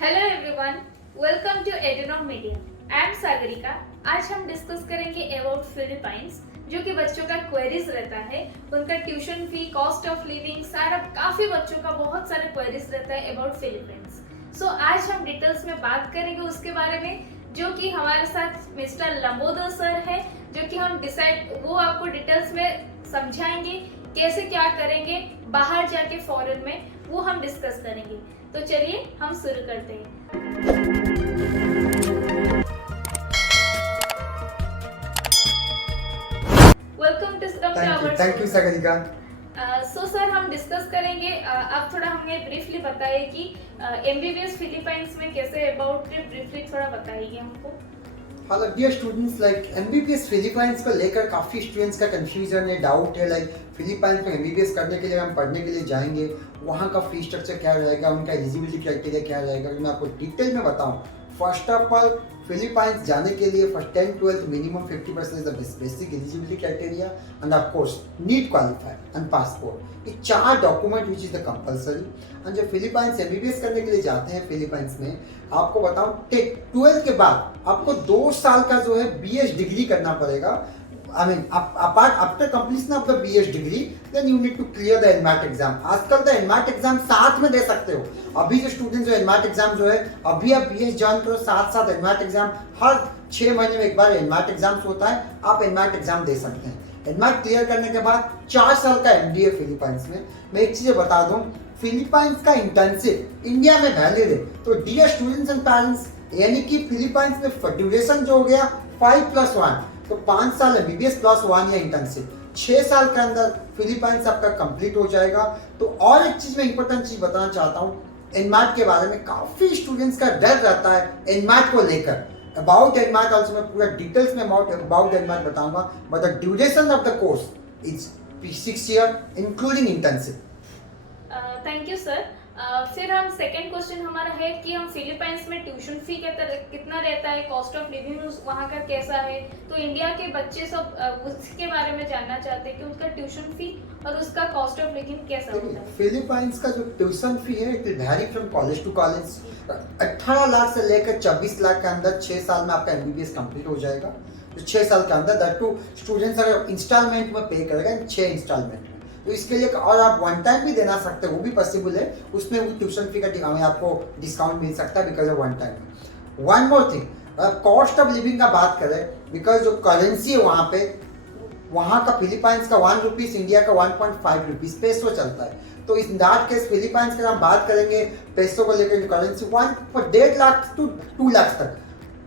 Hello everyone, welcome to एडनॉम media. I am Sagarika. आज हम डिस्कस करेंगे अबाउट फिलीपाइंस, जो कि बच्चों का क्वेरीज रहता है, उनका tuition fee, cost of living, सारा काफी बच्चों का बहुत सारे क्वेरीज रहता है अबाउट फिलीपाइंस। सो आज हम डिटेल्स में बात करेंगे उसके बारे में, जो कि हमारे साथ मिस्टर लंबोदर सर है, जो कि हम वो आपको डिटेल्स में समझाएंगे कैसे क्या करेंगे बाहर जाके फॉरेन में, वो हम डिस्कस करेंगे। तो चलिए हम शुरू करते हैं। Welcome to thank you Sagarika. So sir, हम डिस्कस करेंगे। आप थोड़ा हमें ब्रीफली बताइए कि एमबीबीएस फिलीपाइंस में कैसे अबाउट ब्रीफली थोड़ा बताइए हमको। Hello dear students, MBBS Philippines को लेकर काफ़ी स्टूडेंट्स का कंफ्यूजन है, डाउट है। फिलीपाइंस में एमबीबीएस करने के लिए हम पढ़ने के लिए जाएंगे, वहाँ का फी स्ट्रक्चर क्या रहेगा, उनका एलिजिबिलिटी क्राइटेरिया क्या रहेगा, मैं आपको डिटेल में बताऊँ। फर्स्ट ऑफ ऑल, फिलीपाइंस जाने के लिए first 10-12 minimum 50% is the basic eligibility criteria, and of course NEET qualified and passport. ये 4 document which is the compulsory. And जो फिलीपाइंस एमबीबीएस करने के लिए जाते हैं फिलीपाइंस में, आपको बताऊं 12 के बाद आपको 2 साल का जो है बीएस डिग्री करना पड़ेगा। I mean, after completion of the BS degree, then you need to clear the NMAT exam. आजकल तो NMAT एग्जाम साथ में दे सकते हो। अभी जो स्टूडेंट जो NMAT एग्जाम जो है, अभी आप BS ज्वाइन करो, साथ NMAT एग्जाम हर 6 महीने में एक बार NMAT एग्जाम होता है, आप NMAT एग्जाम दे सकते हैं। NMAT क्लियर करने के बाद 4 साल का MBA फिलीपाइंस में। मैं एक चीज बता दूं, फिलीपाइंस का इंटर्नशिप इंडिया में वैलिड है। तो डियर स्टूडेंट्स एंड पेरेंट्स, यानी कि फिलीपाइंस में ड्यूरेशन जो हो गया 5+1, तो 5 साल एमबीबीएस प्लस 1 ईयर इंटर्नशिप, 6 साल के अंदर फिलीपाइंस आपका कंप्लीट हो जाएगा। तो और एक चीज मैं इंपॉर्टेंट चीज बताना चाहता हूँ एनमैट के बारे में। काफी स्टूडेंट्स का डर रहता है एनमैट को लेकर। अबाउट एनमैट ऑल्सो मैं पूरा डिटेल्स में अबाउट एनमैट बताऊंगा, but the duration of the course is 6 year including internship. Thank you sir. फिर हम सेकंड क्वेश्चन हमारा है कि हम फिलीपाइंस में ट्यूशन फी कितना रहता है, कॉस्ट ऑफ लिविंग वहाँ का कैसा है। तो इंडिया के बच्चे सब उसके बारे में जानना चाहते हैं कि उनका ट्यूशन फी और उसका कॉस्ट ऑफ लिविंग कैसा होता है। फिलीपाइंस का जो ट्यूशन फी है it vary from college to college. 18 lakh से लेकर 24 लाख के अंदर 6 साल में आपका एमबीबीएस कंप्लीट हो जाएगा। 6 साल के अंदर, दैट टू स्टूडेंट्स अगर इंस्टॉलमेंट में पे करेगा 6 इंस्टॉलमेंट। तो इसके लिए और आप वन टाइम भी देना सकते हैं, वो भी पॉसिबल है। उसमें वो ट्यूशन फी का हमें आपको डिस्काउंट मिल सकता है because of one time. One more thing, cost of living का बात करें, बिकॉज जो करेंसी है वहाँ पे, वहाँ का फिलीपाइंस का 1 रुपीज, इंडिया का 1.5 रुपीज पेसो चलता है। तो इस दैट केस फिलीपाइंस का हम बात करेंगे पेसो को लेकर, करेंसी 1.5 लाख to 2 लाख तक।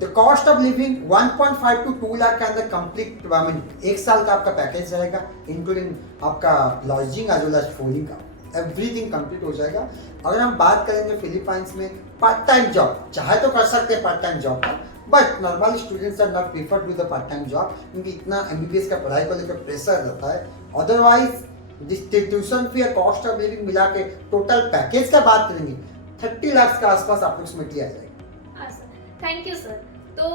The cost of living 1.5 to 2 lakh के अंदर कंप्लीट, आई मीन 1 साल का आपका पैकेज रहेगा, इंक्लूडिंग आपका lodging as well as fooding का, एवरीथिंग कंप्लीट हो जाएगा। अगर हम बात करेंगे फिलीपाइंस में पार्ट टाइम जॉब, चाहे तो कर सकते हैं पार्ट टाइम जॉब का, but normally students are not prefer to the part time job, क्योंकि इतना एमबीबीएस का पढ़ाई को लेकर प्रेशर रहता है। अदरवाइज ट्यूशन फी या कॉस्ट ऑफ लिविंग मिला के टोटल पैकेज का बात करेंगे 30 लाख के आसपास अप्रोक्सीमेटली आ जाएगा। Thank you sir. तो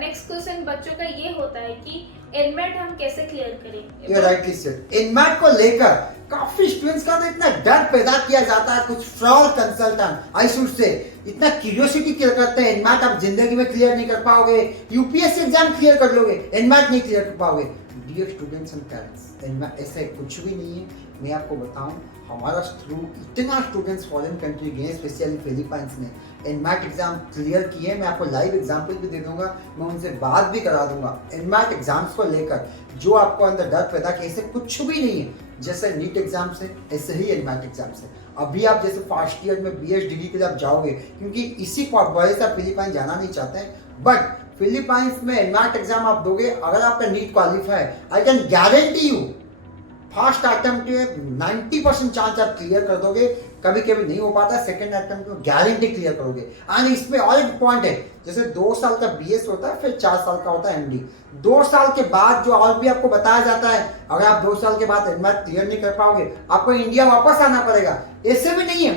नेक्स्ट क्वेश्चन बच्चों का ये होता है कि एनमैट हम कैसे क्लियर करें। You rightly said. एनमैट को लेकर काफी स्टूडेंट्स का तो इतना डर पैदा किया जाता है, कुछ fraud consultant I should say इतना क्यूरियोसिटी क्लियर करते हैं एनमैट आप जिंदगी में क्लियर नहीं कर पाओगे, यूपीएससी एग्जाम क्लियर कर लोगे, एनमैट नहीं क्लियर कर पाओगे। Dear students and parents, NMAT ऐसा कुछ भी नहीं है। मैं आपको बताऊं, हमारा थ्रू इतना स्टूडेंट्स फॉरेन कंट्री गए, स्पेशली फिलीपाइंस में एनमैट एग्जाम क्लियर किए। मैं आपको लाइव एग्जांपल भी दे दूंगा, मैं उनसे बात भी करा दूंगा। एनमैट एग्जाम्स को लेकर जो आपको अंदर डर पैदा किया, ऐसे कुछ भी नहीं है। जैसे नीट एग्जाम से ऐसे ही एनमैट एग्जाम से। अभी आप जैसे फर्स्ट ईयर में बीएस डिग्री के लिए आप जाओगे, क्योंकि इसी वजह से आप फिलीपाइन जाना नहीं चाहते हैं, बट फिलीपाइंस में एनमैट एग्जाम आप दोगे, अगर आपका NEET qualify, I can guarantee you first attempt के 90% चांस आप क्लियर कर दोगे। कभी कभी नहीं हो पाता, सेकंड अटेम्प्ट में गारंटी क्लियर करोगे। एंड इसमें और एक पॉइंट है, जैसे 2 साल का बीएस होता है, फिर 4 साल का होता है एमडी। 2 साल के बाद जो और भी आपको बताया जाता है, अगर आप 2 साल के बाद एनमैट क्लियर नहीं कर पाओगे, आपको इंडिया वापस आना पड़ेगा। ऐसे भी नहीं है,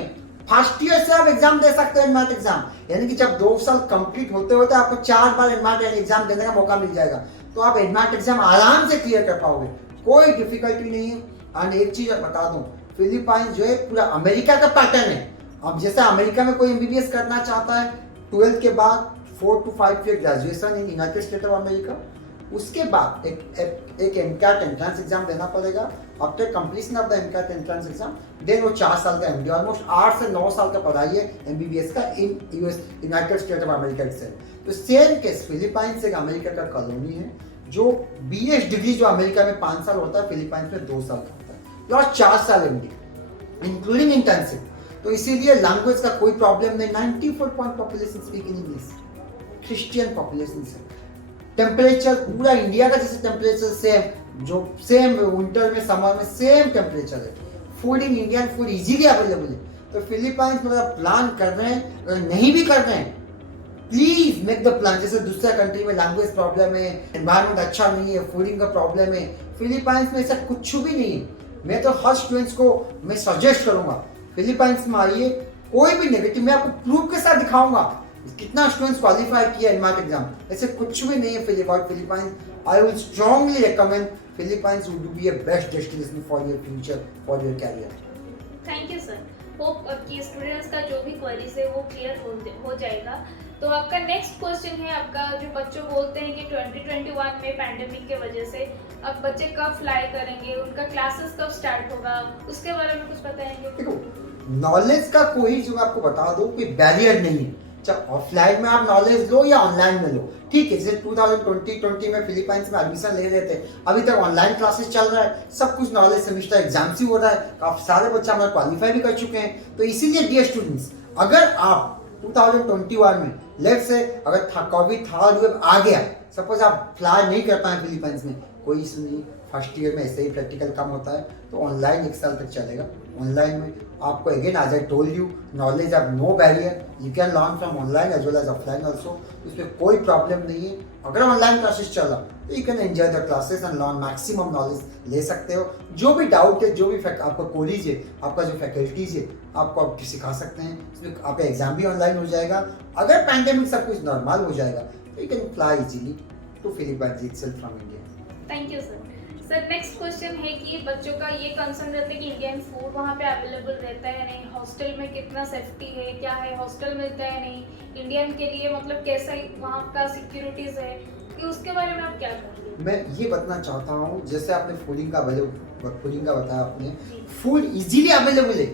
फर्स्ट ईयर से आप एग्जाम दे सकते हैं एनमैट एग्जाम, यानी कि जब 2 साल कंप्लीट होते होते आपको 4 बार एनमैट एग्जाम देने का मौका मिल जाएगा। तो आप एनमैट एग्जाम आराम से क्लियर कर पाओगे, कोई डिफिकल्टी नहीं है। एंड एक चीज बता दूं, फिलीपाइंस जो है पूरा अमेरिका का पैटर्न है। अब जैसे अमेरिका में कोई एमबीबीएस करना चाहता है 12th के बाद 4 to 5 year graduation in United States of America, उसके बाद एक एमकैट एंट्रेंस एग्जाम देना पड़ेगा। After completion of the MCAT entrance exam then वो 4 साल का एमडी, ऑलमोस्ट 8 से 9 साल का पढ़ाई है एमबीबीएस का in US United States of America से। तो सेम केस फिलीपाइंस एक अमेरिका का कॉलोनी है, जो बीएस डिग्री जो अमेरिका में 5 साल होता है फिलीपाइंस में 2 साल का होता है, और 4 साल एमडी इंक्लूडिंग इंटर्नशिप। तो इसीलिए लैंग्वेज का कोई प्रॉब्लम नहीं। 94% population speak in English, Christian population से। टेम्परेचर पूरा इंडिया का जैसे टेम्परेचर सेम, जो सेम विंटर में समर में सेम टेम्परेचर है। Food in Indian food easily available है। तो फिलीपाइंस में अगर प्लान कर रहे हैं, अगर नहीं भी कर रहे हैं, प्लीज मेक द प्लान। जैसे दूसरा कंट्री में लैंग्वेज प्रॉब्लम है, एनवायरमेंट अच्छा नहीं है, फूडिंग का प्रॉब्लम है, फिलीपाइंस में ऐसा कुछ भी नहीं है। मैं तो हर स्टूडेंट्स को मैं सजेस्ट करूंगा फिलीपाइंस में आइए। कोई भी नेगेटिव मैं आपको प्रूफ के साथ दिखाऊंगा कितना स्टूडेंट्स क्वालिफाई किया एनमार्क एग्जाम, ऐसे कुछ भी नहीं है Philippines. I will strongly recommend Philippines would be a best destination for your future, for your career. Thank you sir. Hope आपकी स्टूडेंट्स का जो भी क्वेरीज है वो क्लियर हो जाएगा। तो आपका नेक्स्ट क्वेश्चन है, आपका जो बच्चों बोलते हैं कि 2021 में पैंडेमिक के वजह से अब बच्चे कब फ्लाई करेंगे, उनका क्लासेस कब स्टार्ट होगा, उसके बारे में कुछ बताएंगे? देखो, नॉलेज का कोई, जो मैं आपको बता दूं, कोई बैरियर नहीं है। चाहे ऑफलाइन में आप नॉलेज लो या ऑनलाइन में लो, ठीक है। जैसे 2020 में फिलीपाइंस में एडमिशन ले रहे थे, अभी तक ऑनलाइन क्लासेस चल रहा है, सब कुछ नॉलेज सेमेस्टर एग्जाम्स ही हो रहा है, काफी सारे बच्चे हमारे क्वालिफाई भी कर चुके हैं। तो इसीलिए डियर स्टूडेंट्स, अगर आप 2021 में लेट्स से अगर कोविड थर्ड वेव आ गया, सपोज आप फ्लाई नहीं कर पाए फिलीपाइंस में, कोई इशू नहीं। फर्स्ट ईयर में ऐसे ही प्रैक्टिकल कम होता है, तो ऑनलाइन 1 साल तक चलेगा। ऑनलाइन में आपको again as I told you, knowledge of no barrier, you can learn from online as well as offline also. उसमें कोई प्रॉब्लम नहीं है। अगर ऑनलाइन क्लासेस चला तो you can enjoy the classes and learn maximum knowledge ले सकते हो। जो भी डाउट है, जो भी आपका क्वेरीज है, आपका जो फैकल्टीज है, आपको आप सिखा सकते हैं। इसमें आपका एग्जाम भी ऑनलाइन हो जाएगा। अगर पैंडेमिक सब कुछ नॉर्मल हो जाएगा तो you can fly easily to Philippines itself from India. Thank you sir. Sir next question है कि बच्चों का ये कंसर्न रहता है कि इंडियन फूड वहाँ पे अवेलेबल रहता है नहीं, हॉस्टल में कितना सेफ्टी है, क्या है, हॉस्टल मिलता है नहीं, इंडियन के लिए मतलब कैसा वहाँ का सिक्योरिटीज है, कि उसके बारे में आप क्या करेंगे? मैं ये बताना चाहता हूँ, जैसे आपने फूडिंग का बताया, आपने फूड इजीली अवेलेबल है,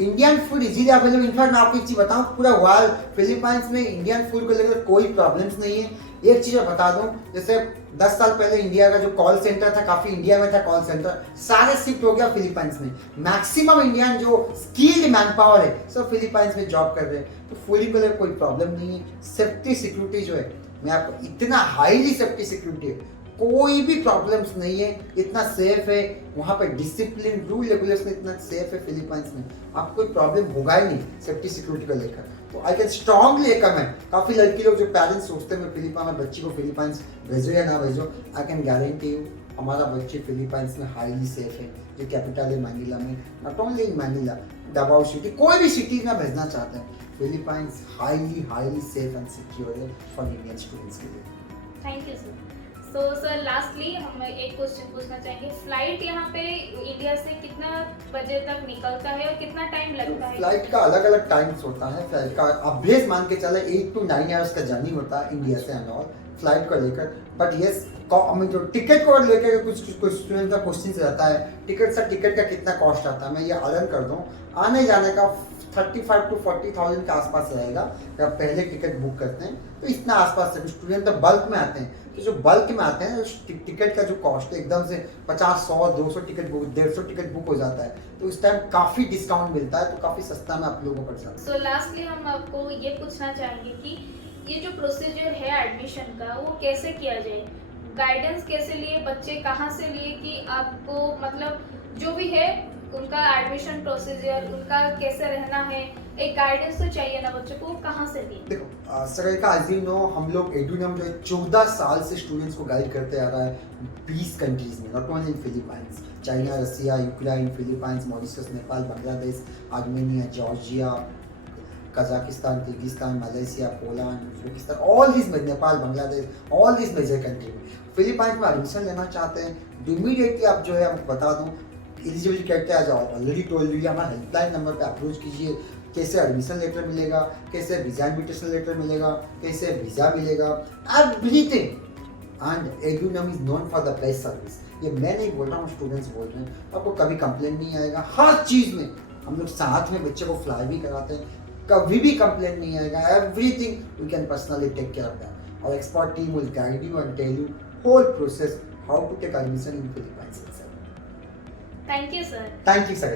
Indian food easily available. In fact मैं आपको एक चीज बताऊं, पूरा वर्ल्ड फिलीपाइंस में इंडियन फूड को लेकर कोई प्रॉब्लम्स नहीं है। एक चीज मैं बता दूं, जैसे 10 साल पहले इंडिया का जो कॉल सेंटर था, काफी इंडिया में था कॉल सेंटर, सारे शिफ्ट हो गया फिलीपाइंस में। मैक्सिमम इंडियन जो स्किल्ड मैन पावर है सब फिलीपाइंस में जॉब कर रहे हैं। तो फूडिंग को लेकर कोई प्रॉब्लम नहीं है। सेफ्टी सिक्योरिटी जो है, मैं आपको इतना हाईली सेफ्टी सिक्योरिटी है, कोई भी प्रॉब्लम्स नहीं है, इतना सेफ है। वहाँ पे डिसिप्लिन, रूल रेगुलेशन इतना सेफ है फिलीपाइंस में, आपको कोई प्रॉब्लम होगा ही नहीं सेफ्टी सिक्योरिटी को लेकर। तो आई कैन स्ट्रांगली रिकमेंड। काफ़ी लड़की लोग जो पेरेंट्स सोचते हैं मैं फिलीपाइन में बच्ची को फिलीपाइंस भेजो या ना भेजो, आई कैन गारंटी यू हमारा बच्चे फिलीपाइंस में हाईली सेफ है। जो कैपिटल है मैनिला में, नॉट ओनली इन मैनिला, दबाव सिटी, कोई भी सिटी में भेजना चाहते हैं, Philippines highly safe and secure है फॉर इंडियन स्टूडेंट्स के लिए। Thank you sir. So sir lastly हम एक क्वेश्चन पूछना चाहेंगे, फ्लाइट यहाँ पे इंडिया से कितना बजे तक निकलता है और कितना टाइम लगता है? फ्लाइट का अलग अलग टाइम्स होता है। फ्लाइट का आप बेस मान के चले 8 to 9 आवर्स का जर्नी होता है इंडिया से एंड ऑल फ्लाइट को लेकर। बट यस, जो टिकट को लेकर कुछ स्टूडेंट का क्वेश्चन रहता है, टिकट का कितना कॉस्ट आता है, मैं ये आलन कर दूँ, आने जाने का 35 to 40,000 के आसपास रहेगा। अगर आप पहले टिकट बुक करते हैं तो इतना आसपास से। स्टूडेंट तो बल्क में आते हैं, तो जो बल्क में आते हैं टिकट का जो कॉस्ट है एकदम से 50, 100, 200 टिकट बुक, 150 टिकट बुक हो जाता है। तो इस टाइम काफ़ी डिस्काउंट मिलता है, तो काफ़ी सस्ता में आप लोगों को पड़ सकता है। सो लास्टली हम आपको ये पूछना चाहेंगे कि ये जो प्रोसीजर है एडमिशन का वो कैसे किया जाए, गाइडेंस कैसे लिए, बच्चे कहाँ से लिए कि आपको मतलब जो भी है उनका एडमिशन प्रोसीजर, उनका कैसे रहना है, एक गाइडेंस तो चाहिए ना बच्चों को, कहाँ से लिए? देखो सर का आज नो, हम लोग एडुनम जो है 14 साल से स्टूडेंट्स को गाइड करते आ रहा है 20 कंट्रीज में, not only in Philippines, China, Russia, Ukraine, Philippines, Mauritius, Nepal, Bangladesh, Armenia, Georgia, Kazakhstan, Kyrgyzstan, Malaysia, Poland, Uzbekistan, all this में, Nepal, Bangladesh, all this major country में फिलीपाइंस में एडमिशन लेना चाहते हैं, इमीडिएटली आप जो है आपको बता दूं एलिजिबिलिटी क्राइटेरिया आ जाओ, ऑलरेडी टोल्ड यू, हमारा हेल्पलाइन नंबर पे अप्रोच कीजिए, कैसे एडमिशन लेटर मिलेगा, कैसे वीजा इन्विटेशन लेटर मिलेगा, कैसे वीजा मिलेगा, everything. And Edunum is known for the best service. ये मैं नहीं बोल रहा हूँ, स्टूडेंट्स बोल रहे हैं। आपको कभी कंप्लेंट नहीं आएगा, हर चीज़ में हम लोग साथ में बच्चे को फ्लाई भी कराते हैं, कभी भी कंप्लेंट नहीं आएगा। Everything we can personally take care of that. और expert team will guide you and tell you whole process how to take admission in Philippines. Thank you, sir. Thank you sir.